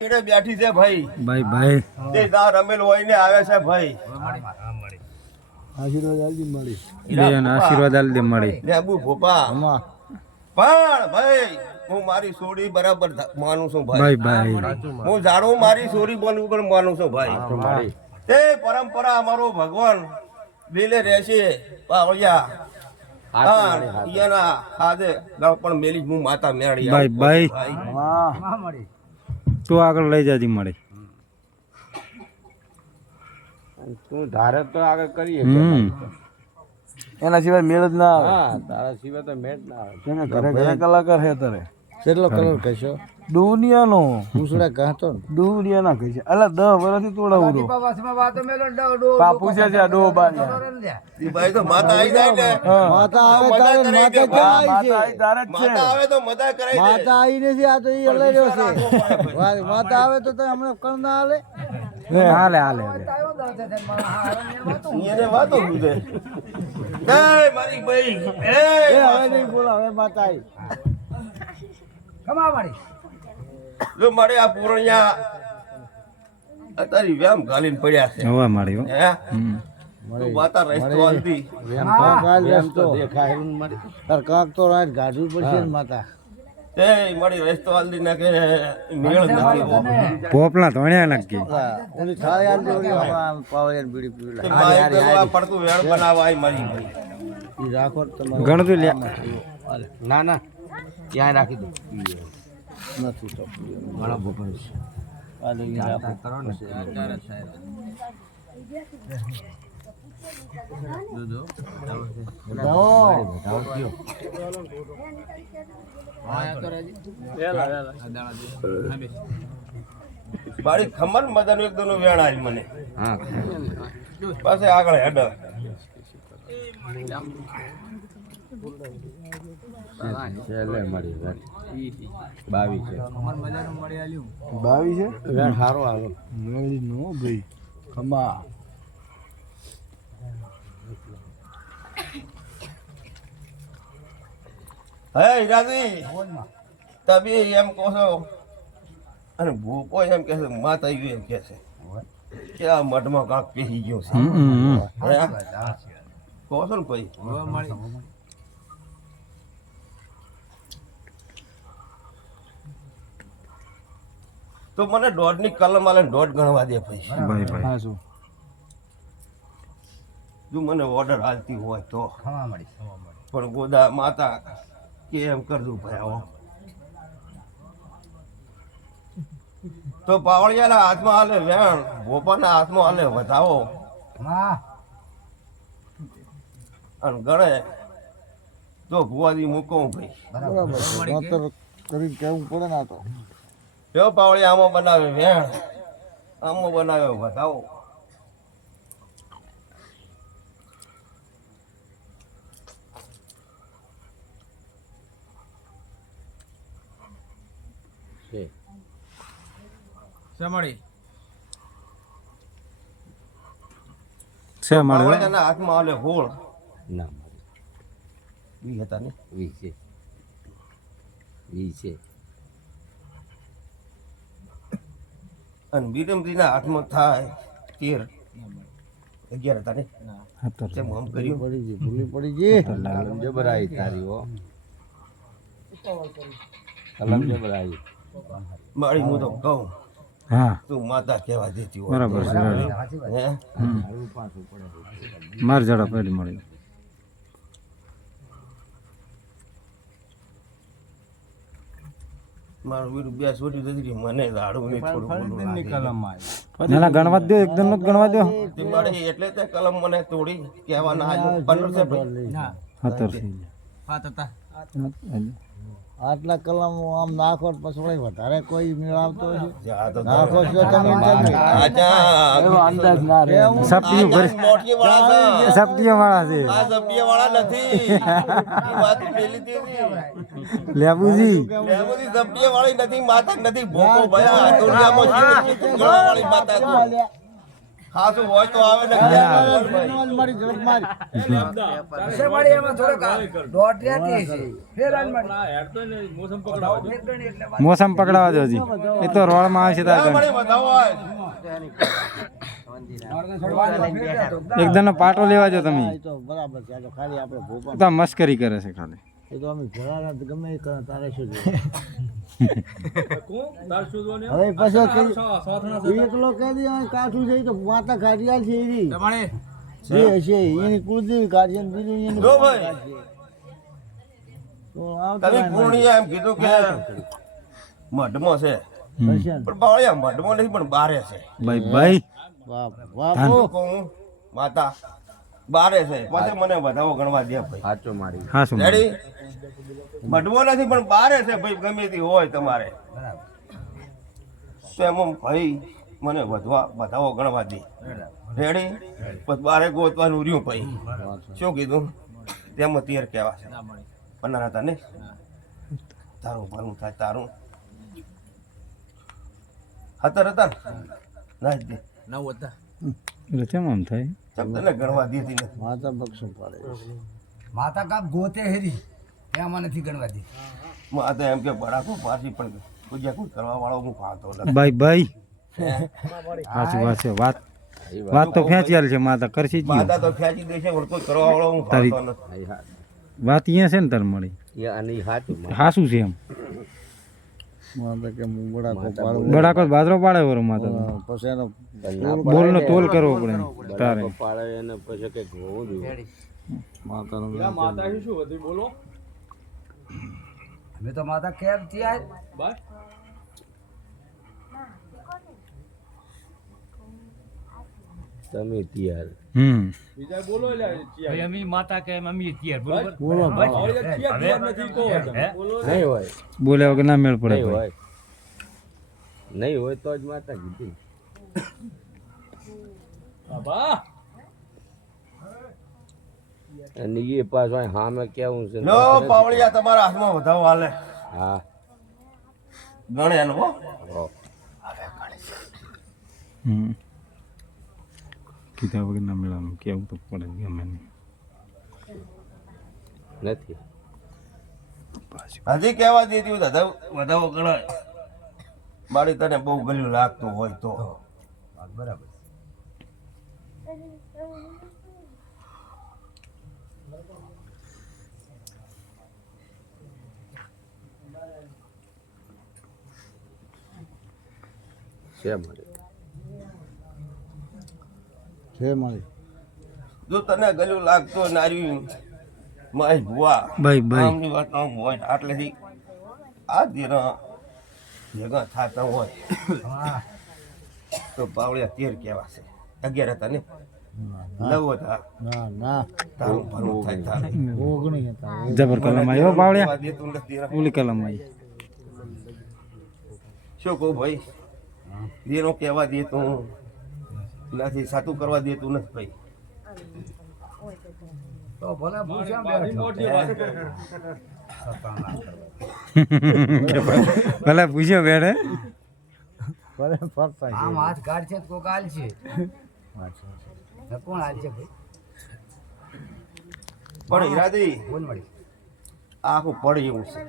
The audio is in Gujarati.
બેઠી છે ભાઈ? ભાઈ ભાઈ. તે દા રમેલ હોય ને આવે છે ભાઈ. આશીર્વાદ આલજી મળી બેન આશીર્વાદ આલજી દે મળી લેબુ ભોપા. આમાં. પણ ભાઈ હું મારી સોરી બરાબર માનું છું ભાઈ. ભાઈ હું જાણું મારી સોરી બનવું પણ માનું છું ભાઈ. તે પરંપરા અમારો ભગવાન વેલે રહેશે પાવળિયા. હા ઈયાના હાથે પણ મેલી હું માતા મેળી ભાઈ ભાઈ. ભાઈ. તું આગળ લઈ જાજી મળી તું ધારે તો આગળ કરીએ. હમ. એના સિવાય મેળ જ ના આવે. તારા સિવાય તો મેળ ના આવે. કેને ઘરે ઘરે કલાકાર હે તારે કેટલો કલર કહેશો? દુનિયાનો. પૂછડા કહેતો ને. દુનિયાના કહે છે અલા દસ વર્ષથી તોડાવું તો બાપુ છે ત્યાં ડો બાની ભાઈ તો માતા આવી જાય ને. માતા આવે તારે માતા આવી તારે જ છે. માતા આવે તો મજા કરાઈ માતા આવી નથી આ તો એ લઈ રહ્યો છે. માતા આવે તો તમે હમણાં કણ ના હાલે? હાલે હાલે હાલે. એને વાતો પૂછે એ મારી ભાઈ. એ એ હવે નહીં બોલા હવે માતા આવી જો મારે આ પૂરણિયા અત્યારે વ્યામ ગાલીને પડ્યા છે. હવા મળી હે. હમ. વાતા રસ્તો હાલતી એમ તો કાલ રસ્તો તાર કાંક તો રાત ગાઢવી પડશે ને માતા. તે મારી રસ્તો હાલતી ના કે મેળ નથી. પોપલા ધોણ્યા નક્કી ઓલી થાળી આલજે, ઓલી બીડી પીવી તે લે. આ પડતું વેળ બનાવવા આવી મારી. ભાઈ ઈ રાખો તમારે. ગણતું લે ના ના. ત્યાં રાખી દો. નથી તો ઘણા રાખો. મારી ખમણ મજાનું એક દોનું વેણ આવી મને. પાસે આગળ હેડ. છેલ્લે મળી બાવીસ છે? બાવી છે વેણ સારો હાલો. મેળી નો ભાઈ. ખમા હે હીરાજી તમે એમ કહો છો અને ભૂપો એમ કે છે માતા એમ કે છે. કે આ મઠમાં કાંક પેસી ગયો છે. કહો છો ને ભાઈ તો મને દોઢની કલમ આલે દોઢ ગણવા દે ભાઈ ભાઈ. ભાઈ શું? જો મને ઓર્ડર હાલતી હોય તો. પણ ગોદા માતા કે એમ કરજો ભાઈ આવો તો પાવળિયાના હાથમાં હાલે વેણ ભોપાના હાથમાં હાલે વધાવો. અને ગણે તો ભુવાજી મૂકો ભાઈ. બરાબર. છે કેવું પડે ને આ તો. જો પાવળી આમાં બનાવે વેણ આમાં બનાવે વધાવો છે મળે? પાવળિયાના હાથમાં હાલે હોળ ના ઈ હતા ને? વી છે. વી છે. અને બીરમજીના હાથમાં થાય તેર. અગિયાર હતા ને? તેમ આમ કર્યું પડી ગઈ ભૂલી પડી ગઈ. જબરાઈ તારી હો. કલમ જબરાઈ મારી હું તો કહું હા. તું માતા કહેવા દેતી હોય. બરાબર છે હે? માર જડા પેલી મળી. મારું વીર બે છોડી દીધી મને દાડું ને થોડું બોલું. લાગે. ના ના ગણવા દો એકદમ નો જ ગણવા દો તે મારે એટલે તે કલમ મને તોડી કહેવાના આજે પંદર છે ભાઈ સત્તર થઈ આટલા કલમ આમ નાખો પછી વધારે કોઈ મેળ આવતો હશે નાખો છો તમે તમે. અંદાજ ના રે સપટીઓ વાળા છે. સપટીઓ વાળા છે. આ જબડિયા વાળા નથી વાત પેલી લેબુજી. વાળી નથી માતા નથી. ભોકો ભયા દુનિયામાં જીવ વાળી માતા તું હોય તો આવે ને મારી ઝડપ મારી. છે મારી એમાં થોડોક દોઢ રહેતી છે. ફેર આન મારી. મોસમ પકડાવો મોસમ પકડાવા દો હજી. એ તો રોડમાં આવશે તાર એકદમ પાટો લેવા જો તમે. તો બરાબર છે ખાલી આપણે ભોપા મસ્કરી કરે છે ખાલી. એ તો અમે ઘરાના ગમે એ કરે તારે શું હવે પછી એકલો કહી દે કાઠું છે તો માતા કાઢિયાલ છે એની જે હશે એની કુળદેવી કાઢી બીજું એની ભાઈ. તો આવતા તમે પૂર્ણિયા એમ કીધું કે મઢમાં છે. પણ બાવળિયા મઢમાં નહીં પણ બારે છે. ભાઈ ભાઈ. માતા. બારે છે. પછી મને વધાવો ગણવા દે ભાઈ. સાચો મારી. હા શું રેડી મઢવો નથી પણ બારે છે ભાઈ ગમે તે હોય તમારે. તો એમાં ભાઈ મને વધવા વધાવો ગણવા દે. રેડી પછી બારે ગોતવાનું રહ્યું ભાઈ. શું કીધું? તેમાં તેર કહેવા છે. પંદર હતા ને? તારું ભરું થાય તારું. હતર હતા ના? જ દે. એટલે કેમ આમ થાય? તમને ગણવા દીધી નથી? માતા બક્ષું પાડે માતા કાપ ગોતે હેરી. એમાં નથી ગણવા દી માતા એમ કે બડાકો પાછી પણ પૂજા કોઈ કરવા વાળો હું ખાતો નથી. ભાઈ ભાઈ. સાચી વાત છે વાત. વાત. તો ખેંચી છે માતા કરશી જ માતા તો ખેંચી દે છે પણ કોઈ કરવા વાળો હું ખાતો નથી. વાત અહીંયા છે ને તાર મળી? એ આની સાચું મારી. હાસું છે એમ. બડાકો પાડું. બાજરો પાડે વરો માતા. પછી એનો બોલ નો તોલ કરવો પડે તારે. પાડે એને પછી કંઈક હોવું જોઈએ. માતાનો અમે તો માતા કેમ ત્યાં તમે તૈયાર. હમ. બોલો નહીં હોય. બોલ્યા વગર ના મેળ પડે નહીં હોય. નહીં હોય તો જ માતા કીધી. અને એ પાછો અહીં સામે કેવું છે લો પાવળિયા તમારા હાથમાં વધાવ હાલે. હા. ગણે એનો હો. હો. હમ. કીધા વગર ના મેળવાનું કેવું તો પડે ગમે નહીં. નથી. હજી કહેવા દીધી વધાવો ગણાય મારી તને બહુ ગલ્યું લાગતું હોય તો. બરાબર છે. મારી છે મારી. જો તને ગલું લાગતું નારી માય ભુવા ભાઈ ભાઈ. આમની વાત ન હોય આટલેથી આ દીરા ભેગા થતા હોય. તો પાવળિયા તેર કહેવાશે અગિયાર હતા ને? નવ હતા. ના ના. તારું ભરવું થાય તારું. ઓગણી હતા. જબર કલમ આવ્યો. ઓલી કલમ આવી. શું કહું ભાઈ? દીનો કહેવા દેતું નથી સાતું કરવા દેતું નથી ભાઈ. તો ભલે પૂછ્યા બેઠો. પૂછ્યો બેડે ભલે ફરતા આમ હાથ ગાઢ છે કોક હાલ છે. કોણ હાલ છે ભાઈ? પણ હીરાદી બોલ મળી. આખું પડી એવું છે.